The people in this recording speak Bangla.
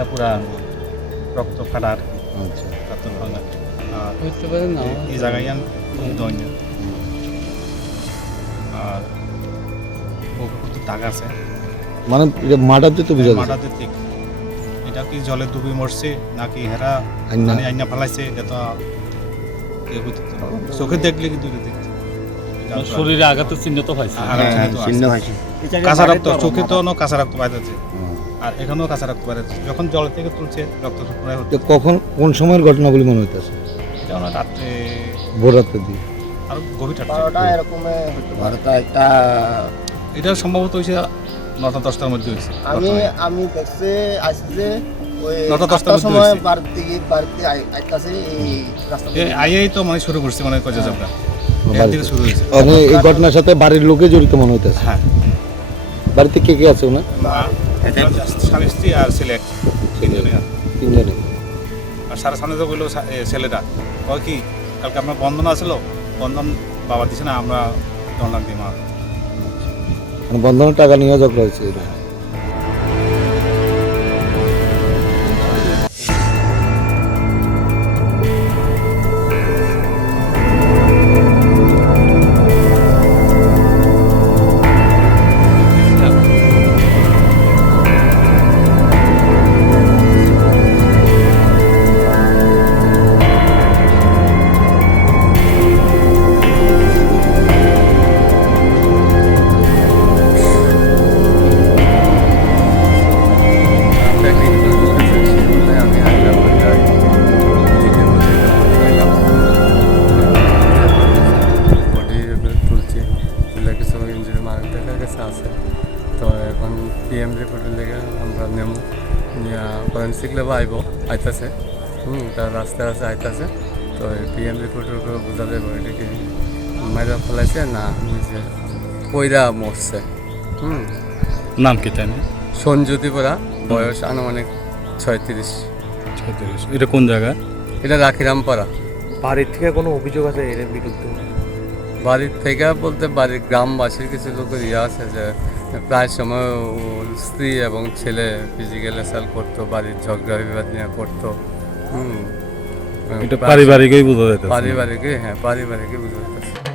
এটা পুরা রক্ত ফাটার আচ্ছা কাতর ভাঙা আর বুঝতে পারেন না এই জায়গায় দৈন্য আর বহুত দাগ আছে মানে মাটাতে তো বুঝা যাচ্ছে মাটাতে ঠিক এটা কি জলে ডুবে মরছে নাকি হেরা আইনা। মানে আইনা ফেলাইছে এটা তো কেউ বুঝতে পারে না। চোখে দেখলে কিন্তু দেখতে শরীরে আঘাতের চিহ্ন তো পাইছে চিহ্ন হয়েছে কাঁচা রক্ত চোখে তো কাঁচা রক্ত বাইরেছে আর এখানেও কাঁচা রক্ত বাইরেছে যখন জল থেকে তুলছে রক্ত তো প্রায় হচ্ছে কখন কোন সময়ের ঘটনা বলে মনে হইতেছে এটা না রাত্রে ভোর রাতের দিকে আর গভীর রাত্রে। 12টা এরকম 12টা একটা এটা সম্ভবত হয়েছে 9টা 10টার মধ্যে হয়েছে আমি দেখছি আসছে যে ওই 9টা 10টার 8টার মধ্যে সময় হয়েছে। বাড়িতে আইতাছে এই রাস্তা আইয়াই তো মানে শুরু করছে মানে কজা যাবরা এর থেকে শুরু হয়েছে মানে এই ঘটনার সাথে বাড়ির লোকে জড়িত মনে হইতেছে হ্যাঁ বাড়িতে কে কে আছে ওনার স্বামী স্ত্রী আর ছেলে তিনজনে তিনজনে আর সারা সামনে তো বললো ছেলেটা কয় কি কালকে আপনার বন্ধন আসলো বন্ধন বাবা দিছে না আমরা দণ্ডান দিই মা মানে বন্ধনের টাকা নিয়ে ঝগড়া হয়েছে আছে তো এখন পিএম রিপোর্টের লেগে আমরা নেমু ফরেন্সিক লেবা আইতাছে তার রাস্তায় রাস্তায় আইতাছে তো পিএম রিপোর্টের উপরে বোঝা যাবে এটা কি মাইরা ফেলাইছে না নিজে পয়রা মরছে নাম কি তাই না সঞ্জুতিপাড়া বয়স আনুমানিক 36 এটা কোন জায়গা এটা রাখিরামপাড়া। বাড়ির থেকে কোনো অভিযোগ আছে এর বিরুদ্ধে? বাড়ির থেকে বলতে বাড়ির গ্রামবাসীর কিছু লোকের ইয়ে আছে যে প্রায় সময় ওর স্ত্রী এবং ছেলে ফিজিক্যাল অ্যাসাল্ট করতো, বাড়ির ঝগড়া বিবাদ নিয়ে করতো। এটা পারিবারিকই বোঝা যাচ্ছে পারিবারিকই বুঝা যাচ্ছে।